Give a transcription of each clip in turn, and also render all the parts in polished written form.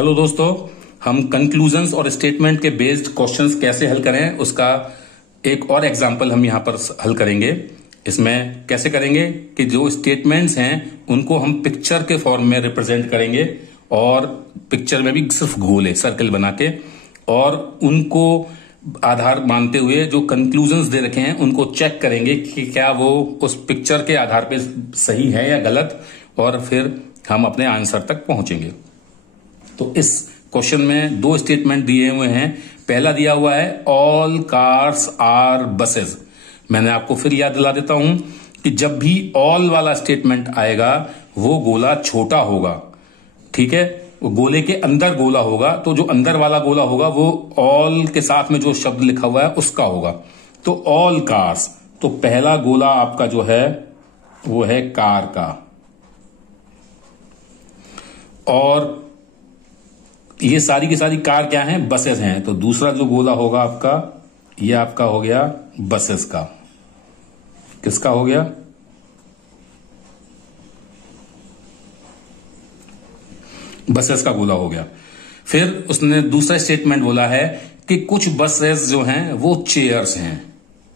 Hello दोस्तों, हम conclusions और स्टेटमेंट के बेस्ड क्वेश्चंस कैसे हल करें उसका एक और एग्जांपल हम यहां पर हल करेंगे। इसमें कैसे करेंगे कि जो स्टेटमेंट्स हैं उनको हम पिक्चर के फॉर्म में रिप्रेजेंट करेंगे और पिक्चर में भी सिर्फ गोले सर्कल बना के, और उनको आधार मानते हुए जो कंक्लूजन्स दे रखे हैं उनको चेक करेंगे कि क्या वो उस पिक्चर के आधार पे सही है या गलत, और फिर हम अपने आंसर तक पहुंचेंगे। तो इस क्वेश्चन में दो स्टेटमेंट दिए हुए हैं। पहला दिया हुआ है ऑल कार्स आर बसेस। मैंने आपको फिर याद दिला देता हूं कि जब भी ऑल वाला स्टेटमेंट आएगा वो गोला छोटा होगा, ठीक है, वो गोले के अंदर गोला होगा, तो जो अंदर वाला गोला होगा वो ऑल के साथ में जो शब्द लिखा हुआ है उसका होगा। तो ऑल कार्स, तो पहला गोला आपका जो है वो है कार का, और ये सारी की सारी कार क्या हैं? बसेस हैं। तो दूसरा जो गोला होगा आपका, ये आपका हो गया बसेस का। किसका हो गया? बसेस का गोला हो गया। फिर उसने दूसरा स्टेटमेंट बोला है कि कुछ बसेस जो हैं वो चेयर्स हैं।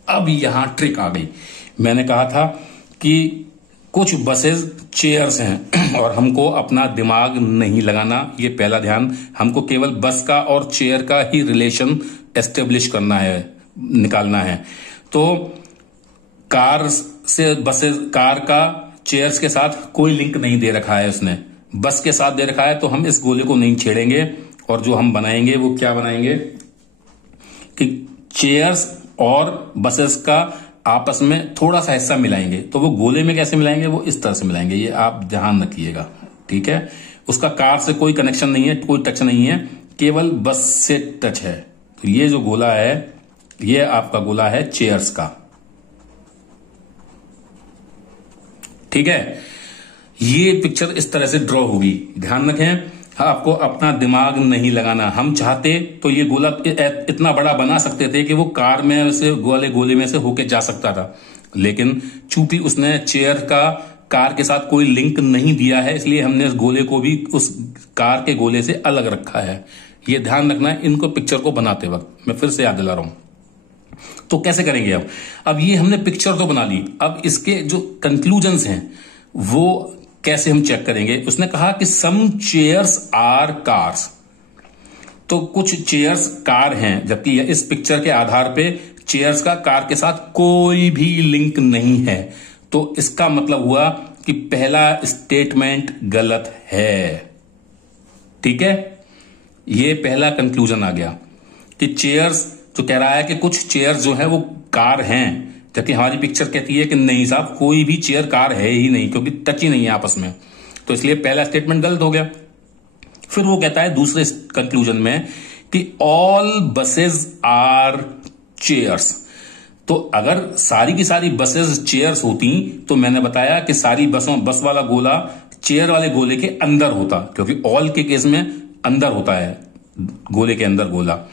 अब यहां ट्रिक आ गई। मैंने कहा था कि कुछ बसेस चेयर्स हैं और हमको अपना दिमाग नहीं लगाना, ये पहला ध्यान। हमको केवल बस का और चेयर का ही रिलेशन एस्टेब्लिश करना है, निकालना है। तो कार से बसेस, कार का चेयर्स के साथ कोई लिंक नहीं दे रखा है उसने, बस के साथ दे रखा है, तो हम इस गोले को नहीं छेड़ेंगे। और जो हम बनाएंगे वो क्या बनाएंगे कि चेयर्स और बसेस का आपस में थोड़ा सा हिस्सा मिलाएंगे। तो वो गोले में कैसे मिलाएंगे? वो इस तरह से मिलाएंगे, ये आप ध्यान रखिएगा, ठीक है। उसका कार से कोई कनेक्शन नहीं है, कोई टच नहीं है, केवल बस से टच है। तो ये जो गोला है ये आपका गोला है चेयर्स का, ठीक है। ये पिक्चर इस तरह से ड्रॉ होगी, ध्यान रखें। आपको अपना दिमाग नहीं लगाना। हम चाहते तो ये गोला इतना बड़ा बना सकते थे कि वो कार में से गोले में से होके जा सकता था, लेकिन चूंकि उसने चेयर का कार के साथ कोई लिंक नहीं दिया है, इसलिए हमने इस गोले को भी उस कार के गोले से अलग रखा है। ये ध्यान रखना है इनको पिक्चर को बनाते वक्त। मैं फिर से याद दिला रहा हूं। तो कैसे करेंगे? अब ये हमने पिक्चर तो बना ली, अब इसके जो कंक्लूजन्स हैं वो कैसे हम चेक करेंगे? उसने कहा कि सम चेयर्स आर कार्स, तो कुछ चेयर्स कार हैं, जबकि इस पिक्चर के आधार पे चेयर्स का कार के साथ कोई भी लिंक नहीं है। तो इसका मतलब हुआ कि पहला स्टेटमेंट गलत है, ठीक है। ये पहला कंक्लूजन आ गया कि चेयर्स जो कह रहा है कि कुछ चेयर्स जो है वो कार हैं, जबकि हमारी पिक्चर कहती है कि नहीं साहब, कोई भी चेयर कार है ही नहीं, क्योंकि टच ही नहीं है आपस में। तो इसलिए पहला स्टेटमेंट गलत हो गया। फिर वो कहता है दूसरे कंक्लूजन में कि ऑल बसेस आर चेयर्स। तो अगर सारी की सारी बसेस चेयर्स होती तो मैंने बताया कि सारी बस वाला गोला चेयर वाले गोले के अंदर होता, क्योंकि ऑल के केस में अंदर होता है, गोले के अंदर गोला।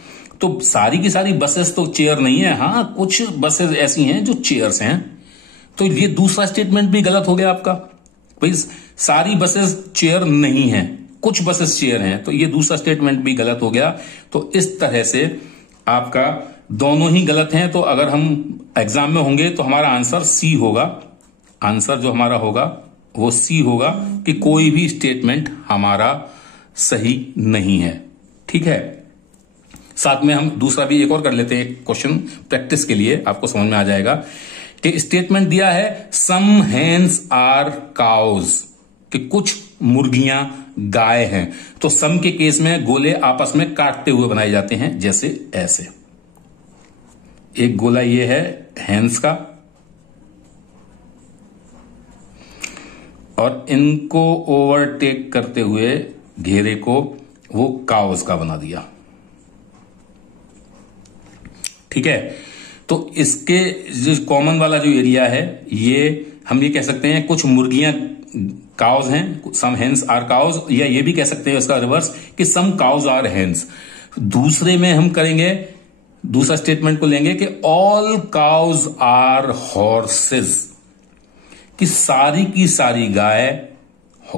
तो सारी की सारी बसेस तो चेयर नहीं है, हाँ कुछ बसेस ऐसी हैं जो चेयर्स हैं। तो ये दूसरा स्टेटमेंट भी गलत हो गया आपका। भाई सारी बसेस चेयर नहीं है, कुछ बसेस चेयर हैं, तो ये दूसरा स्टेटमेंट भी गलत हो गया। तो इस तरह से आपका दोनों ही गलत हैं। तो अगर हम एग्जाम में होंगे तो हमारा आंसर सी होगा। आंसर जो हमारा होगा वो सी होगा कि कोई भी स्टेटमेंट हमारा सही नहीं है, ठीक है। साथ में हम दूसरा भी एक और कर लेते हैं, एक क्वेश्चन प्रैक्टिस के लिए, आपको समझ में आ जाएगा कि स्टेटमेंट दिया है सम हेन्स आर काउज, कि कुछ मुर्गियां गाय हैं। तो सम के केस में गोले आपस में काटते हुए बनाए जाते हैं, जैसे ऐसे। एक गोला ये है हेन्स का, और इनको ओवरटेक करते हुए घेरे को वो काउज का बना दिया, ठीक है। तो इसके जो कॉमन वाला जो एरिया है, ये हम ये कह सकते हैं कुछ मुर्गियां काउज हैं, सम हेन्स आर काउज, या ये भी कह सकते हैं इसका रिवर्स कि सम काउज आर हेन्स। दूसरे में हम करेंगे, दूसरा स्टेटमेंट को लेंगे कि ऑल काउज आर हॉर्सेस, कि सारी की सारी गाय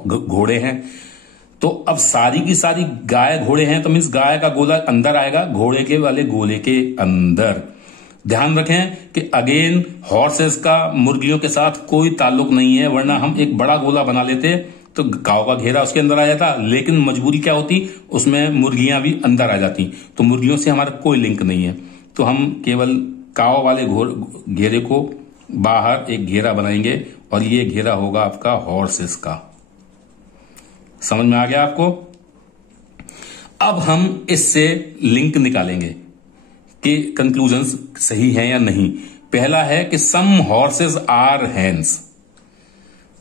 घोड़े हैं। तो अब सारी की सारी गाय घोड़े हैं, तो मीन्स गाय का गोला अंदर आएगा, घोड़े के वाले गोले के अंदर। ध्यान रखें कि अगेन हॉर्सेस का मुर्गियों के साथ कोई ताल्लुक नहीं है, वरना हम एक बड़ा गोला बना लेते तो काव का घेरा उसके अंदर आ जाता, लेकिन मजबूरी क्या होती, उसमें मुर्गियां भी अंदर आ जाती, तो मुर्गियों से हमारा कोई लिंक नहीं है। तो हम केवल काव वाले घेरे को बाहर एक घेरा बनाएंगे और ये घेरा होगा आपका हॉर्सेस का। समझ में आ गया आपको? अब हम इससे लिंक निकालेंगे कि कंक्लूजन्स सही हैं या नहीं। पहला है कि सम हॉर्सेस आर हैंस।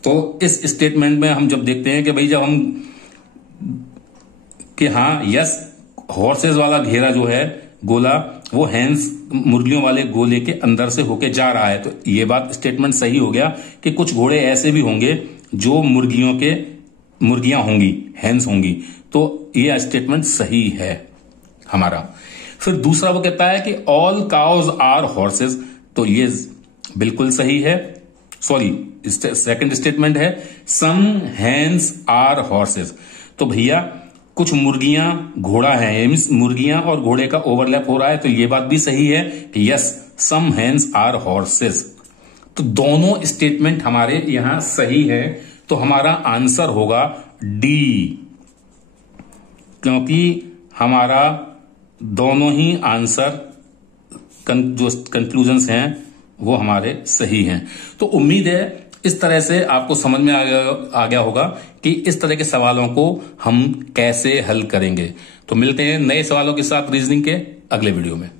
तो इस स्टेटमेंट में हम जब देखते हैं कि भाई जब हम कि हाँ यस हॉर्सेस वाला घेरा जो है गोला वो हैंस मुर्गियों वाले गोले के अंदर से होके जा रहा है, तो ये बात स्टेटमेंट सही हो गया कि कुछ घोड़े ऐसे भी होंगे जो मुर्गियां होंगी, हैंस होंगी, तो ये स्टेटमेंट सही है हमारा। फिर दूसरा वो कहता है कि ऑल काउज आर हॉर्सेस, तो ये बिल्कुल सही है। सॉरी, सेकंड स्टेटमेंट है सम हैंस आर हॉर्सेस, तो भैया कुछ मुर्गियां घोड़ा है, मीन्स मुर्गियां और घोड़े का ओवरलैप हो रहा है, तो ये बात भी सही है कि yes some hens are horses. तो दोनों स्टेटमेंट हमारे यहां सही है, तो हमारा आंसर होगा डी, क्योंकि हमारा दोनों ही आंसर जो कंक्लूजन्स हैं वो हमारे सही हैं। तो उम्मीद है इस तरह से आपको समझ में आ गया होगा कि इस तरह के सवालों को हम कैसे हल करेंगे। तो मिलते हैं नए सवालों के साथ रीजनिंग के अगले वीडियो में।